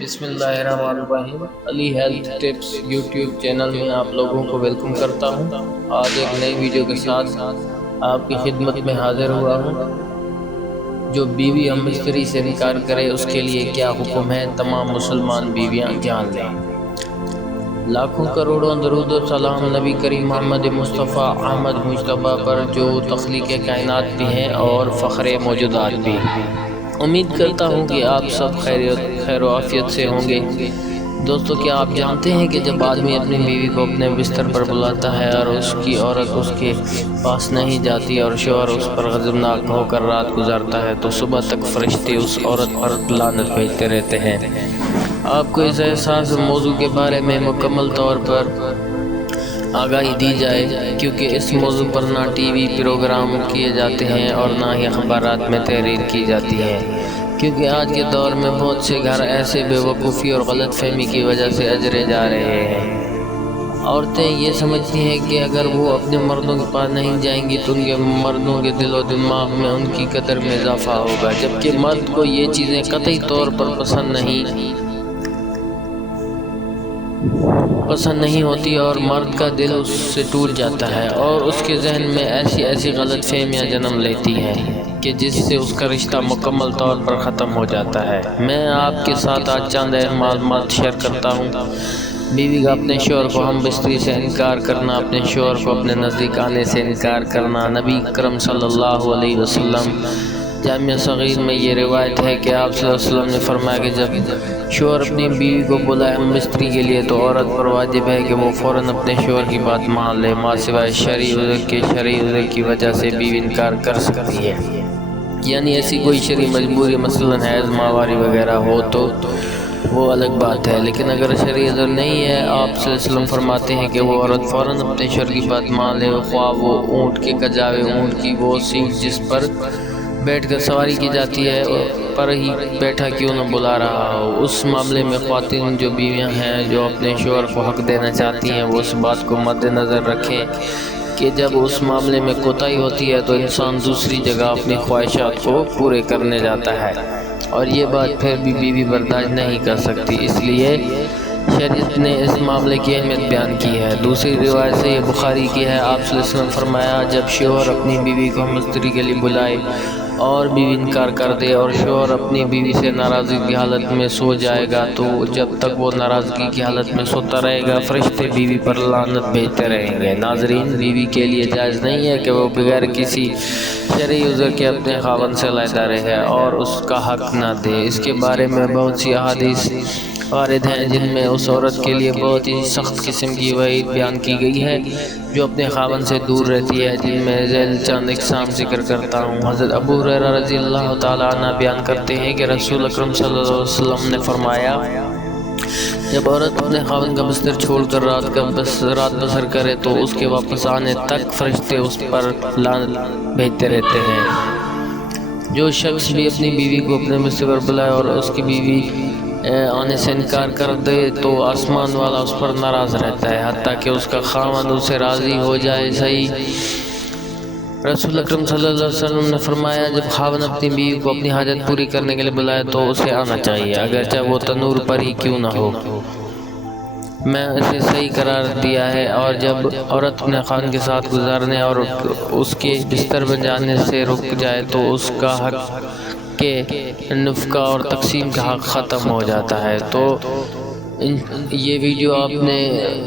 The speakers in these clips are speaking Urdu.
بسم اللہ الرحمن الرحیم۔ علی ہیلتھ ٹپس یوٹیوب چینل میں آپ لوگوں کو ویلکم کرتا ہوں۔ آج ایک نئی ویڈیو کے ساتھ آپ کی خدمت میں حاضر ہوا ہوں۔ جو بیوی ہم بستری سے انکار کرے اس کے لیے کیا حکم ہے، تمام مسلمان بیویاں جان لیں۔ لاکھوں کروڑوں درود و سلام نبی کریم محمد مصطفیٰ احمد مجتبیٰ پر، جو تخلیق کائنات بھی ہیں اور فخر موجودات بھی۔ امید کرتا ہوں کہ آپ سب خیر و عافیت سے ہوں گے۔ دوستو، کیا آپ جانتے ہیں کہ جب آدمی اپنی بیوی کو اپنے بستر پر بلاتا ہے اور اس کی عورت اس کے پاس نہیں جاتی اور شوہر اس پر غضبناک ہو کر رات گزارتا ہے تو صبح تک فرشتے اس عورت پر لعنت بھیجتے رہتے ہیں۔ آپ کو اس حساس موضوع کے بارے میں مکمل طور پر آگاہی دی جائے، کیونکہ اس موضوع پر نہ ٹی وی پروگرام کیے جاتے ہیں اور نہ ہی اخبارات میں تحریر کی جاتی ہے، کیونکہ آج کے دور میں بہت سے گھر ایسے بے وقوفی اور غلط فہمی کی وجہ سے اجرے جا رہے ہیں۔ عورتیں یہ سمجھتی ہیں کہ اگر وہ اپنے مردوں کے پاس نہیں جائیں گی تو ان کے مردوں کے دل و دماغ میں ان کی قدر میں اضافہ ہوگا، جبکہ مرد کو یہ چیزیں قطعی طور پر پسند نہیں ہوتی اور مرد کا دل اس سے ٹوٹ جاتا ہے اور اس کے ذہن میں ایسی غلط فہمیاں جنم لیتی ہیں کہ جس سے اس کا رشتہ مکمل طور پر ختم ہو جاتا ہے۔ میں آپ کے ساتھ آج چند اہم معلومات شیئر کرتا ہوں۔ بیوی کا اپنے شوہر کو ہم بستری سے انکار کرنا، اپنے شوہر کو اپنے نزدیک آنے سے انکار کرنا۔ نبی اکرم صلی اللہ علیہ وسلم جامع صغیر میں یہ روایت ہے کہ آپ صلی اللہ علیہ وسلم نے فرمایا کہ جب شوہر اپنی بیوی کو بلائے ہم بستری کے لیے تو عورت پر واجب ہے کہ وہ فوراً اپنے شوہر کی بات مان لے، ماں سوائے شرعی عذر کی وجہ سے بیوی انکار کر سکتی ہے، یعنی ایسی کوئی شرعی مجبوری مثلاً حیض، ماہواری وغیرہ ہو تو وہ الگ بات ہے، لیکن اگر شرعی عذر نہیں ہے، آپ صلی اللہ علیہ وسلم فرماتے ہیں کہ وہ عورت فوراً اپنے شوہر کی بات مان لے، خواہ وہ اونٹ کے کجاوے، اونٹ کی وہ سیٹ جس پر بیٹھ کر سواری کی جاتی ہے پر ہی بیٹھا کیوں نہ بلا رہا ہو۔ اس معاملے میں خواتین جو بیویاں ہیں جو اپنے شوہر کو حق دینا چاہتی ہیں، وہ اس بات کو مد نظر رکھیں کہ جب اس معاملے میں کوتاہی ہوتی ہے تو انسان دوسری جگہ اپنی خواہشات کو پورے کرنے جاتا ہے اور یہ بات پھر بھی بیوی برداشت نہیں کر سکتی، اس لیے شریعت نے اس معاملے کی اہمیت بیان کی ہے۔ دوسری روایت سے یہ بخاری کی ہے، آپ صلی اللہ علیہ وسلم فرمایا جب شوہر اپنی بیوی کو ہم بستری کے لیے بلائے اور بیوی انکار کر دے اور شوہر اپنی بیوی سے ناراضگی کی حالت میں سو جائے گا تو جب تک وہ ناراضگی کی حالت میں سوتا رہے گا فرشتے بیوی پر لعنت بھیجتے رہیں گے۔ ناظرین، بیوی کے لیے جائز نہیں ہے کہ وہ بغیر کسی شرعی عذر کے اپنے خاوند سے علیحدہ رہے اور اس کا حق نہ دے۔ اس کے بارے میں بہت سی احادیث وارد ہیں جن میں اس عورت کے لیے بہت ہی سخت قسم کی وعید بیان کی گئی ہے جو اپنے خاوند سے دور رہتی ہے، جن میں ذیل چند اقسام ذکر کرتا ہوں۔ حضرت ابو ہریرہ رضی اللہ تعالیٰ عنہ بیان کرتے ہیں کہ رسول اکرم صلی اللہ علیہ وسلم نے فرمایا جب عورت اپنے خاوند کا بستر چھوڑ کر رات بسر کرے تو اس کے واپس آنے تک فرشتے اس پر لعنت بھیجتے رہتے ہیں۔ جو شخص بھی اپنی بیوی کو اپنے بستر پر بلائے اور اس کی بیوی آنے سے انکار کر دے تو آسمان والا اس پر ناراض رہتا ہے حتیٰ کہ اس کا خاوند اس سے راضی ہو جائے۔ صحیح رسول اکرم صلی اللہ علیہ وسلم نے فرمایا جب خاوند اپنی بیوی کو اپنی حاجت پوری کرنے کے لیے بلائے تو اسے آنا چاہیے، اگرچہ وہ تنور پر ہی کیوں نہ ہو۔ میں اسے صحیح قرار دیا ہے، اور جب عورت اپنے خاوند کے ساتھ گزارنے اور اس کے بستر میں جانے سے رک جائے تو اس کا حق کے نفقہ اور تقسیم کا حق ختم ہو جاتا ہے۔ تو یہ ویڈیو آپ نے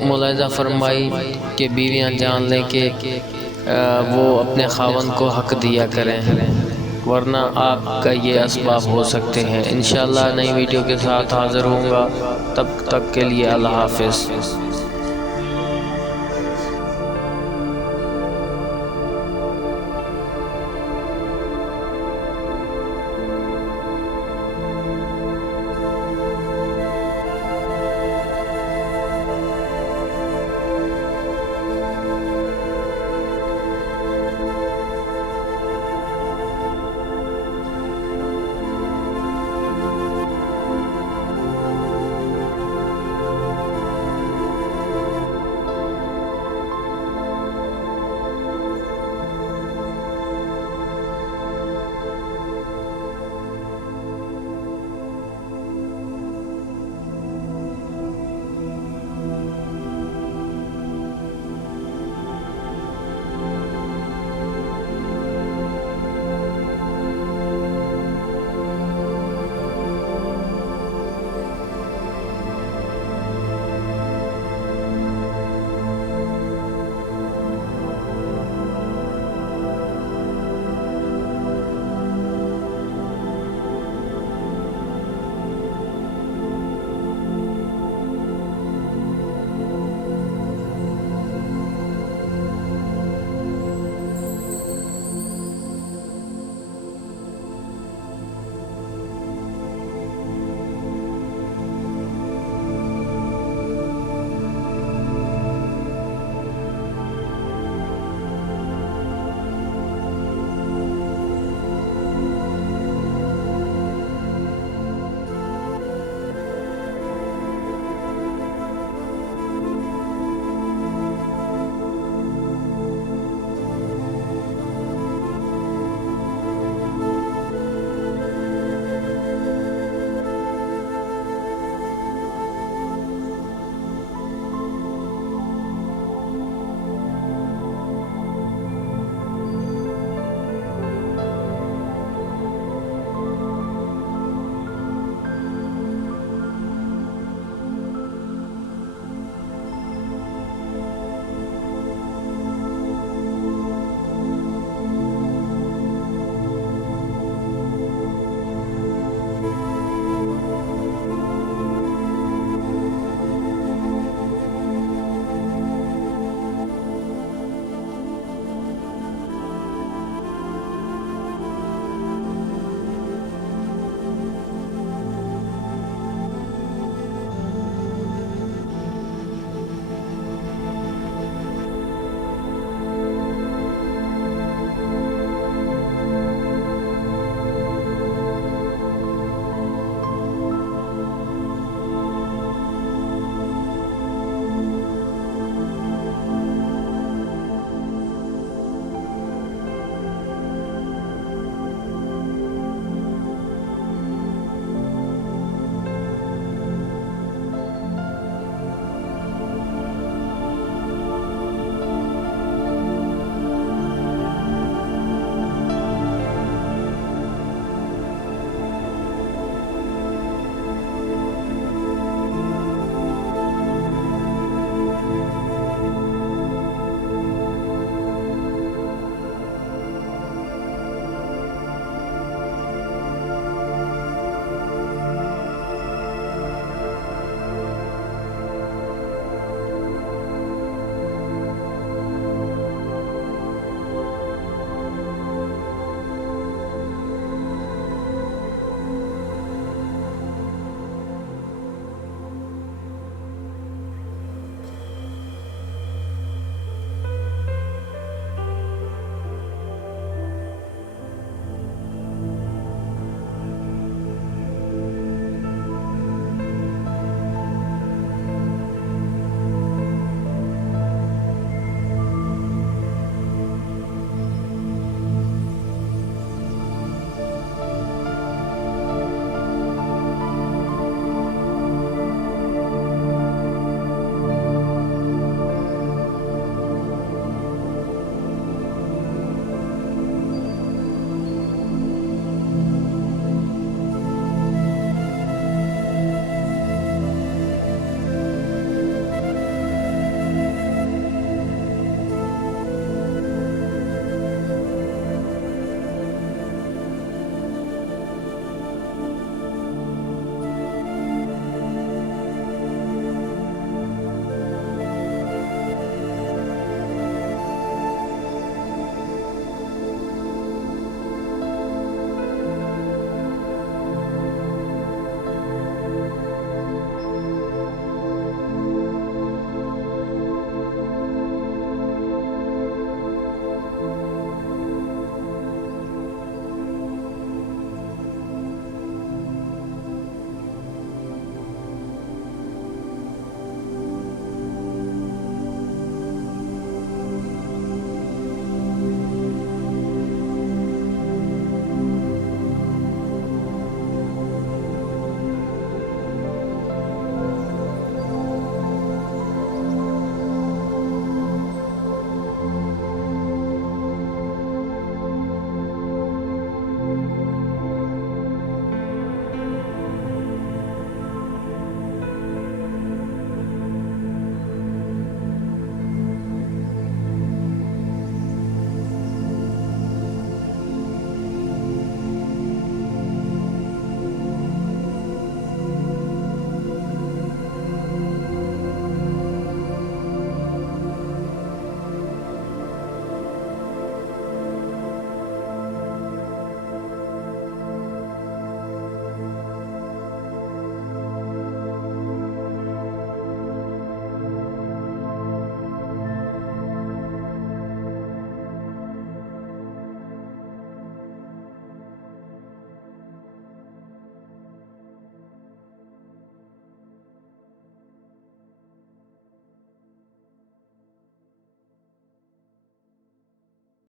ملاحظہ فرمائی کہ بیویاں جان لیں کہ وہ اپنے خاوند کو حق دیا کریں، ورنہ آپ کا یہ اسباب ہو سکتے ہیں۔ انشاءاللہ نئی ویڈیو کے ساتھ حاضر ہوں گا، تب تک کے لیے اللہ حافظ۔